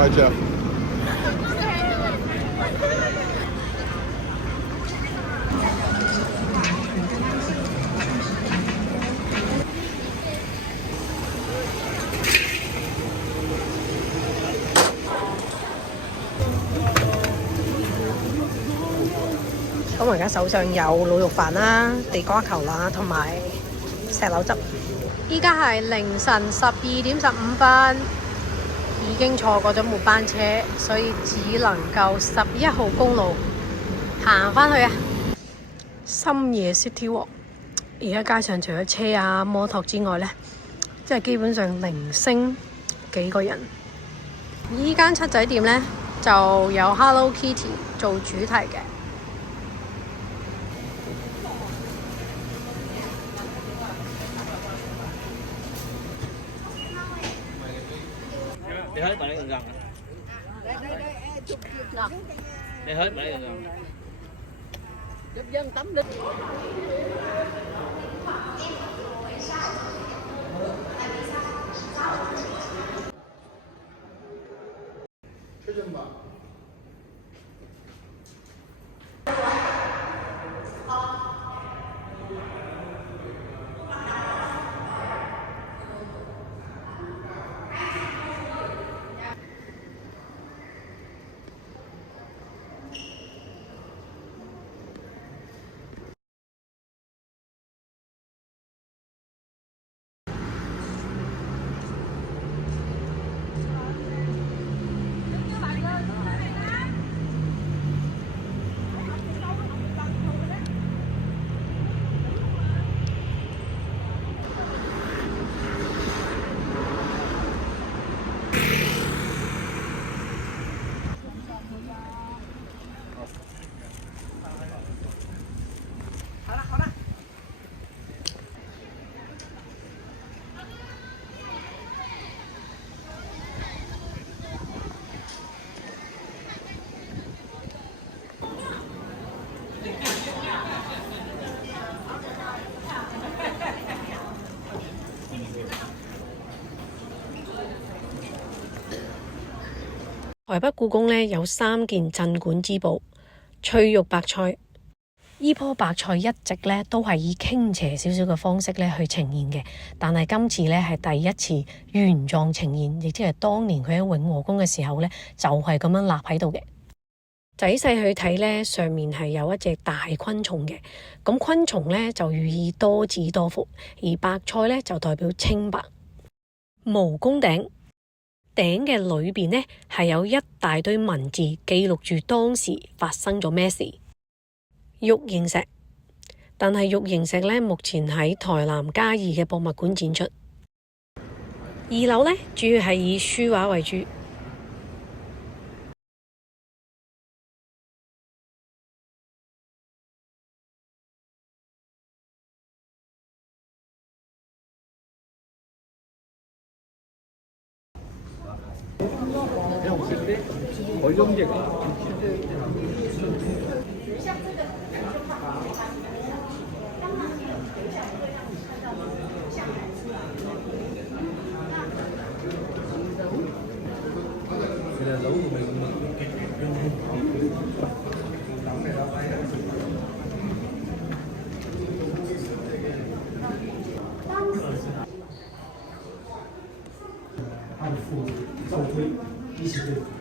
Hi, Jeff. 咁我而家手上有滷肉飯啦、地瓜球啦，同埋石榴汁。依家係凌晨12:15，已經錯過咗末班車，所以只能夠11號公路行返去啊！深夜 City Walk， 而家街上除咗車啊、摩托之外呢，即係基本上零星幾個人。依間七仔店呢，就有 Hello Kitty 做主題嘅。Đi hết mà lấy gần gần. Đi hết mà lấy gần gần. Giúp dân tắm đi. 台北故宮呢有3件鎮館之寶，翠玉白菜。依棵白菜一直呢都係以傾斜少少嘅方式呢去呈現嘅，但係今次呢係第一次原狀呈現，亦即係當年佢喺永和宮嘅時候呢，就係咁樣立喺度嘅。仔細去睇呢，上面係有一隻大昆蟲嘅，咁昆蟲呢就寓意多子多福，而白菜呢就代表清白。毛公鼎。頂嘅裏邊呢，係有一大堆文字記錄住當時發生咗咩事。玉形石，但係玉形石呢，目前喺台南嘉義嘅博物館展出。二樓呢，主要係以書畫為主。我用這個。按父照推，一起对。